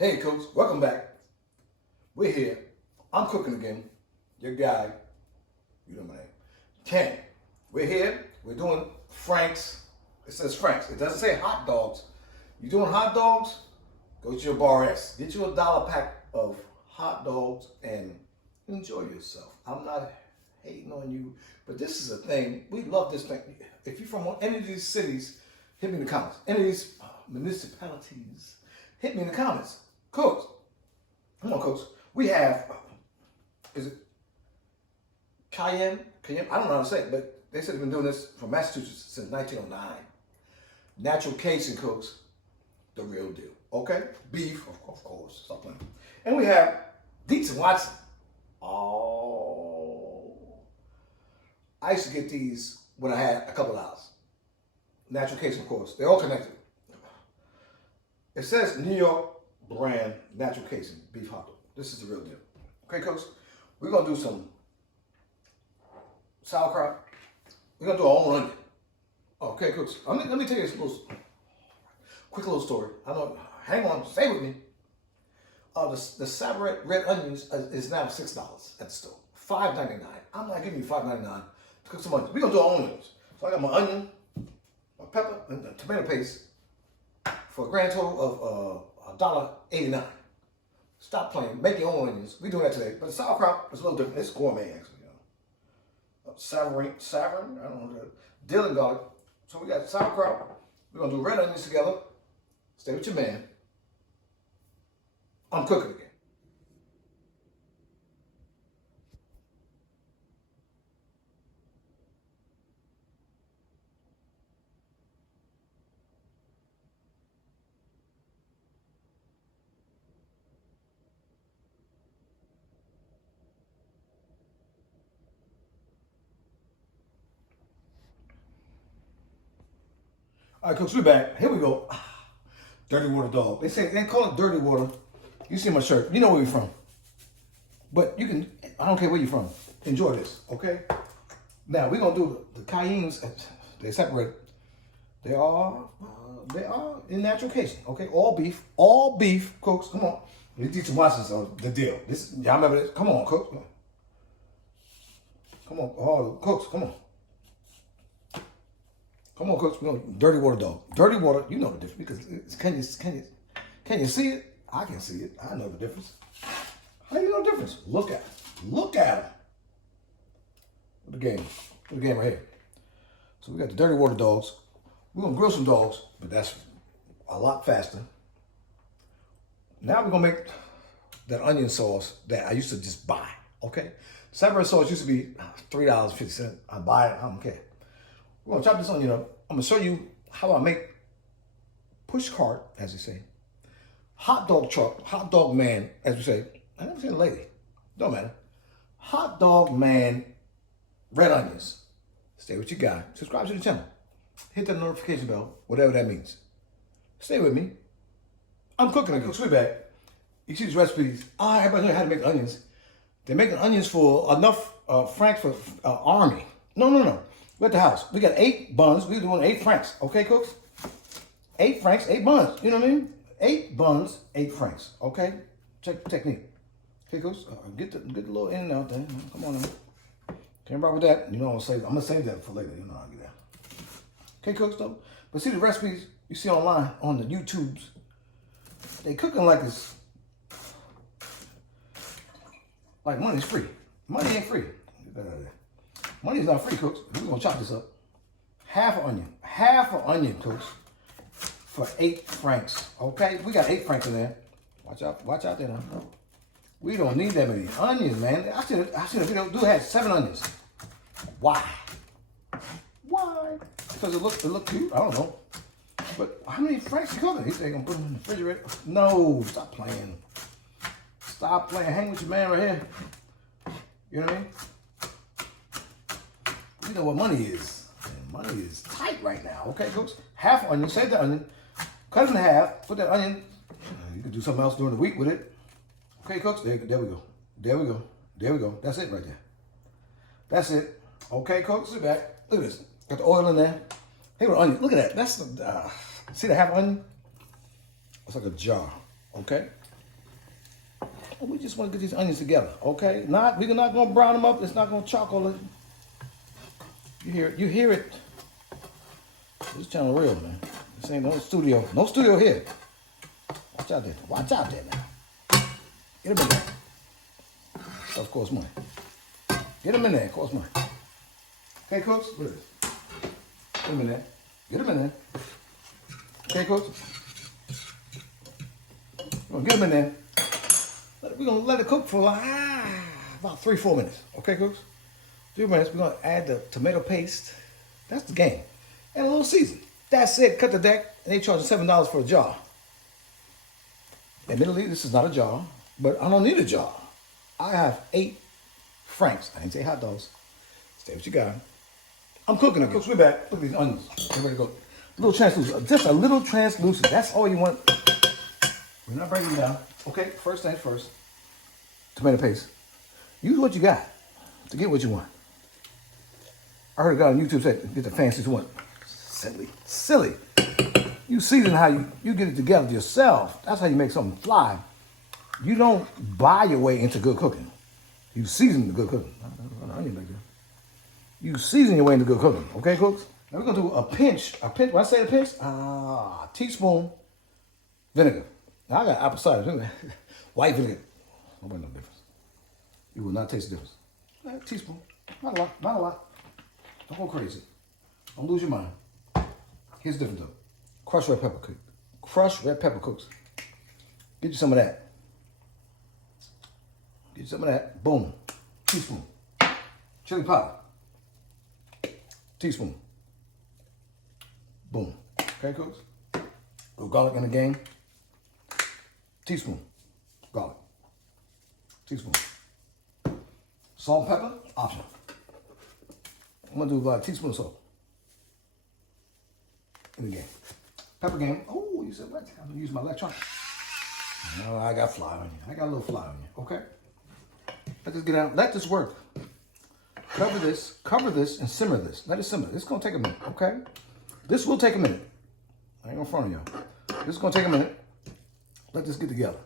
Hey, Coach, welcome back. We're here. I'm cooking again. Your guy, you know my name, Ken. We're here. We're doing Frank's. It says Frank's. It doesn't say hot dogs. You doing hot dogs? Go to your bar S. Get you $1 pack of hot dogs and enjoy yourself. I'm not hating on you, but this is a thing. We love this thing. If you're from any of these cities, hit me in the comments. Any of these municipalities, hit me in the comments. Coach, come on, Coach. We have, is it Kayeem? Kayeem? I don't know how to say it, but they said they've been doing this from Massachusetts since 1909. Natural Cajun, Coach, the real deal. Okay? Beef, of course, stop playing. And we have Dietz and Watson. Oh. I used to get these when I had a couple hours. Natural Cajun, of course. They're all connected. It says New York brand natural Cajun beef hot dog. This is the real deal. Okay, Coach? We're going to do some sauerkraut. We're going to do our own onion. Okay, Coach? Let me tell you this quick little story. I know. Hang on. Stay with me. The Sabaret red onions is now $6 at the store. $5.99. I'm not giving you $5.99 to cook some onions. We're going to do our own onions. So I got my onion, my pepper, and the tomato paste for a grand total of $1.89. Stop playing. Make your own onions. We're doing that today. But the sauerkraut is a little different. It's gourmet, actually. Savorin, I don't know, dill and garlic. So we got sauerkraut. We're going to do red onions together. Stay with your man. I'm cooking again. All right, Coach, we're back. Here we go. Dirty water dog. They call it dirty water. You see my shirt. You know where you're from. But you can, I don't care where you're from. Enjoy this, okay? Now, we're going to do the Kayeems. They're separated. They are in natural Cajun, okay? All beef, Cooks. Come on. You teach some Watsons the deal. Y'all remember this? Come on, Cooks. Come on. Oh, Cooks, come on. Come on, Cooks. We're going to dirty water dog. Dirty water, you know the difference. Because can you see it? I can see it. I know the difference. How do you know the difference? Look at it. Look at it. Look at the game right here. So we got the dirty water dogs. We're going to grill some dogs, but that's a lot faster. Now we're going to make that onion sauce that I used to just buy, okay? Sabaret sauce used to be $3.50. I buy it. I don't care. We're going to chop this onion up. I'm going to show you how I make push cart, as they say. Hot dog truck, hot dog man, as we say. I never seen a lady. Don't matter. Hot dog man, red onions. Stay with your guy. Subscribe to the channel. Hit that notification bell, whatever that means. Stay with me. I'm cooking again. We're back. You see these recipes. Everybody knows how to make onions. They're making onions for enough Frankfurt army. No. We're at the house. We got 8 buns. We're doing 8 francs. Okay, Cooks? 8 francs, 8 buns. You know what I mean? 8 buns, 8 francs. Okay? Check the technique. Okay, Cooks? Get the little in and out there. Come on now. Can't rock with that. You know I'm gonna save that for later. You know I'll get that. Okay, Cooks though. But see the recipes you see online on the YouTubes. They cooking like it's like money's free. Money ain't free. Get that out of there. Money's not free, Cooks. We're gonna chop this up. Half an onion, Cooks, for 8 francs. Okay, we got 8 francs in there. Watch out there now. We don't need that many onions, man. I seen a video. Dude had 7 onions. Why? Because it looked cute. I don't know. But how many francs you cooking? He's gonna put them in the refrigerator. No, stop playing. Stop playing. Hang with your man right here. You know what I mean? You know what money is. And money is tight right now. Okay, Cooks? Half onion. Save the onion. Cut it in half. Put that onion. You can do something else during the week with it. Okay, Cooks? There we go. There we go. That's it right there. That's it. Okay, Cooks? Sit back. Look at this. Got the oil in there. Hey, with onion. Look at that. That's the, see the half onion? It's like a jar. Okay? We just want to get these onions together, okay? We're not gonna brown them up. It's not gonna charcoal it. You hear it? You hear it? This channel real, man. This ain't no studio. No studio here. Watch out there. Watch out there, man. Get them in there. Stuff costs money. Get them in there. It costs money. Okay, cooks? Look at this. Get them in there. Get them in there. Okay, cooks? We're gonna get them in there. We're gonna let it cook for about 3-4 minutes. Okay, cooks? 3 minutes. We're gonna add the tomato paste. That's the game. And a little season. That's it. Cut the deck. And they charge $7 for a jar. Admittedly, this is not a jar, but I don't need a jar. I have 8 franks. I didn't say hot dogs. Stay what you got. I'm cooking it. Cooks, we're back. Look at these onions. They're ready to go. A little translucent. Just a little translucent. That's all you want. We're not breaking it down. Okay, first things first. Tomato paste. Use what you got to get what you want. I heard a guy on YouTube say, get the fancy one. Silly. You season how you get it together yourself. That's how you make something fly. You don't buy your way into good cooking. You season the good cooking. You season your way into good cooking. Okay, cooks? Now we're gonna do a pinch. When I say a pinch, teaspoon vinegar. Now I got apple cider. White vinegar. No difference. You will not taste the difference. A teaspoon. Not a lot. Don't go crazy. Don't lose your mind. Here's the difference though. Crushed red pepper. Crushed red pepper, cooks. Get you some of that. Get you some of that. Boom. Teaspoon. Chili powder. Teaspoon. Boom. Okay, cooks? Little garlic in the game. Teaspoon. Garlic. Teaspoon. Salt and pepper, optional. I'm gonna do about a teaspoon of salt. In the game. Pepper game. Oh, you said what? I'm gonna use my electronic. Oh, I got flour in here. I got a little flour in here. Okay. Let this get out. Let this work. Cover this, and simmer this. Let it simmer. This is gonna take a minute, okay? This will take a minute. I ain't in front of y'all. This is gonna take a minute. Let this get together.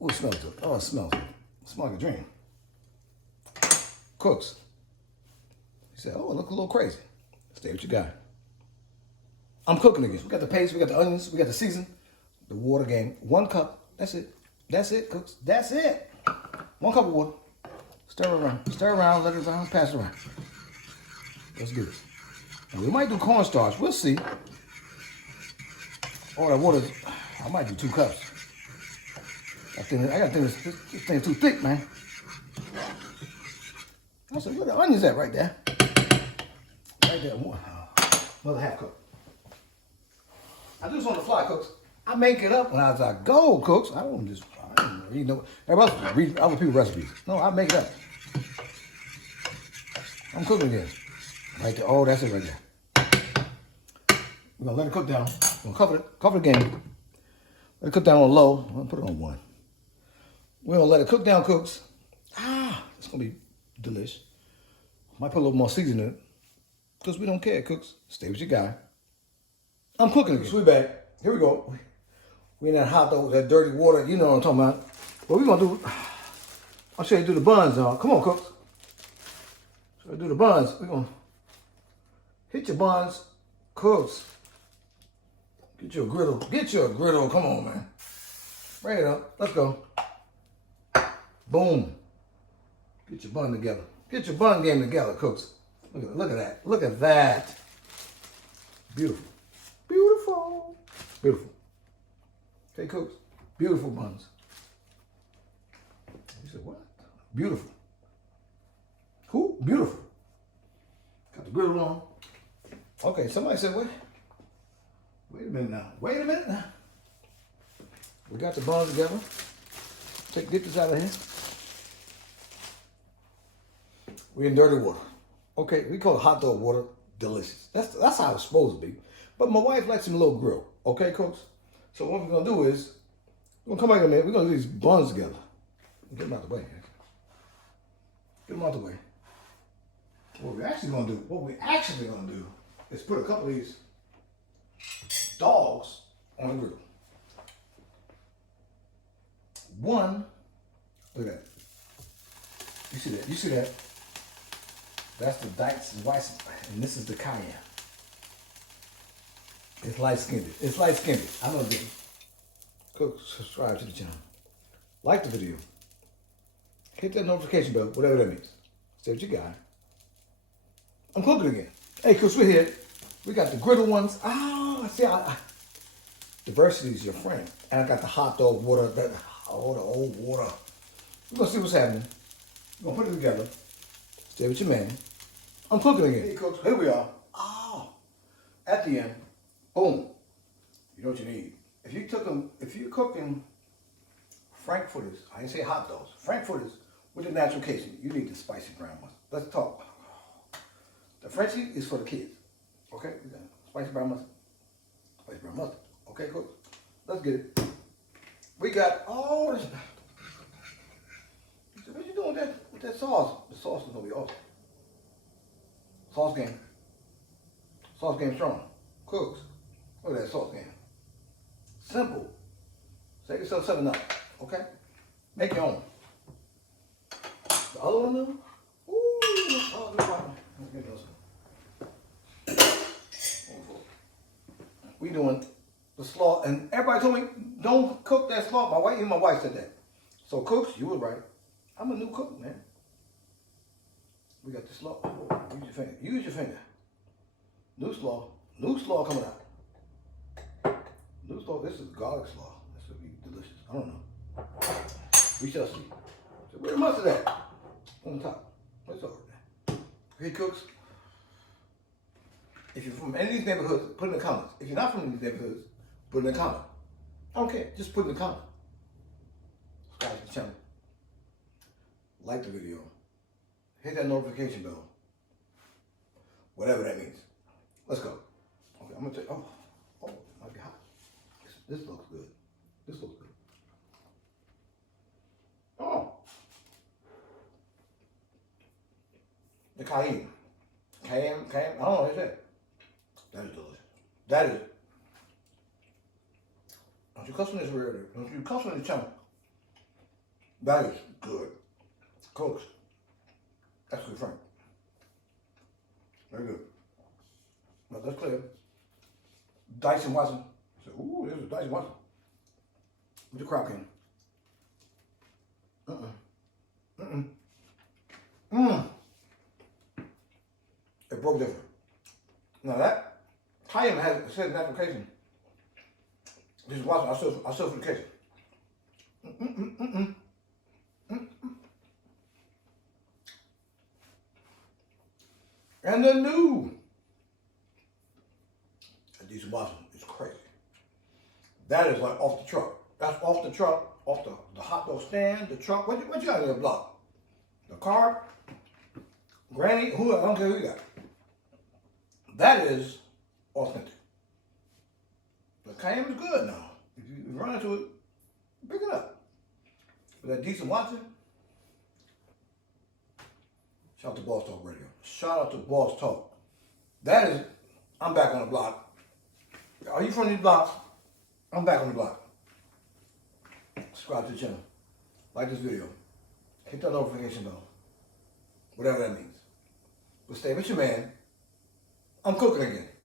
Oh, it smells good. Oh, it smells good. It smells like a dream. Cooks. You said, oh, it looks a little crazy. Stay what you got. I'm cooking again. We got the paste, we got the onions, we got the season, the water game. 1 cup. That's it. That's it, cooks. That's it. 1 cup of water. Stir around. Stir around, let it around, pass it around. Let's get it. Now, we might do cornstarch. We'll see. Oh, that water, I might do 2 cups. I got this thing's too thick, man. I said, where the onions at right there? Right there. Another half cup. I do this on the fly, cooks. I make it up when I go, cooks. I don't read no. Everybody else read other people's recipes. No, I make it up. I'm cooking again. Right there. Oh, that's it right there. We're gonna let it cook down. We're gonna cover the game. Let it cook down on low. I'm gonna put it on 1. We're gonna let it cook down, cooks. It's gonna be delish. Might put a little more seasoning in it. Because we don't care, cooks. Stay with your guy. I'm cooking again. Sweet bag. Here we go. We in that hot dog with that dirty water. You know what I'm talking about. What we're gonna do, I'll show you do the buns, y'all. Come on, cooks. So I do the buns. We're gonna hit your buns, cooks. Get your griddle. Get your griddle. Come on, man. Bring it up. Let's go. Boom. Get your bun together. Get your bun game together, cooks. Look at that. Look at that. Beautiful. Beautiful. Beautiful. Okay, cooks. Beautiful buns. You said what? Beautiful. Who? Beautiful. Got the griddle on. Okay, somebody said, wait a minute now. Wait a minute now. We got the buns together. Get this out of here. We're in dirty water. Okay, we call it hot dog water. Delicious. That's how it's supposed to be. But my wife likes him a little grill. Okay, cooks? So what we're going to do is, we're going to come back in there. We're going to do these buns together. Get them out the way. Get them out the way. What we're actually going to do is put a couple of these dogs on the grill. one. Look at that. You see that? You see that? That's the Dietz and Weiss, and this is the Kayeem. It's light skinned. It's light skinned. I know the difference. Go subscribe to the channel. Like the video. Hit that notification bell, whatever that means. Say what you got. I'm cooking again. Hey, Coach, we're here. We got the griddle ones. See, diversity is your friend. And I got the hot dog water, the old water. We're going to see what's happening. We're going to put it together. Stay with your man. I'm cooking again. Hey, Coach, here we are. At the end, boom. You know what you need. If you're cooking Frankfurters, I didn't say hot dogs, Frankfurters with the natural casing, you need the spicy brown mustard. Let's talk. The Frenchie is for the kids. Okay? We got spicy brown mustard. Spicy brown mustard. Okay, cool. Let's get it. We got all this. What you doing with that sauce? The sauce is gonna be awesome. Sauce game. Sauce game strong. Cooks. Look at that sauce game. Simple. Save yourself 7 up. Okay? Make your own. The other one though? Ooh, oh, this one. Let's get those. We doing the slaw, and everybody told me don't cook that slaw. My wife said that. So cooks, you were right. I'm a new cook, man. We got the slaw. Oh, use your finger. Use your finger. New slaw. New slaw coming out. New slaw. This is garlic slaw. This would be delicious. I don't know. We shall see. So where's the mustard at? On top. What's over there? Hey, cooks. If you're from any of these neighborhoods, put in the comments. If you're not from these neighborhoods, put in the comment. I don't care. Just put in the comment. Subscribe to the channel. Like the video. Hit that notification bell. Whatever that means. Let's go. Okay, I'm gonna take. Oh, it might be hot. This looks good. This looks good. Oh, the Kayeem. Kayeem. I don't know what is that. That is delicious. That is. Don't you cuss on this radio? Don't you cuss on this channel? That is good. Cooks. That's good, Frank. Very good. Well, that's clear. Dietz and Watson. I said, ooh, this is Dietz and Watson. With the crop can. It broke different. Now that Kayeem has a certain application. This is Watson. I still for the case. And the new Dietz Watson is crazy. That is like off the truck. That's off the truck, off the hot dog stand, the truck. What you got in the block? The car, granny, I don't care who you got. That is authentic. The Kayeem is good now. If you run into it, pick it up. But that Dietz Watson, shout out to Boss Talk Radio. Shout out to Boss Talk. That is, I'm back on the block. Are you from these blocks? I'm back on the block. Subscribe to the channel. Like this video. Hit that notification bell. Whatever that means. But stay with your man. I'm cooking again.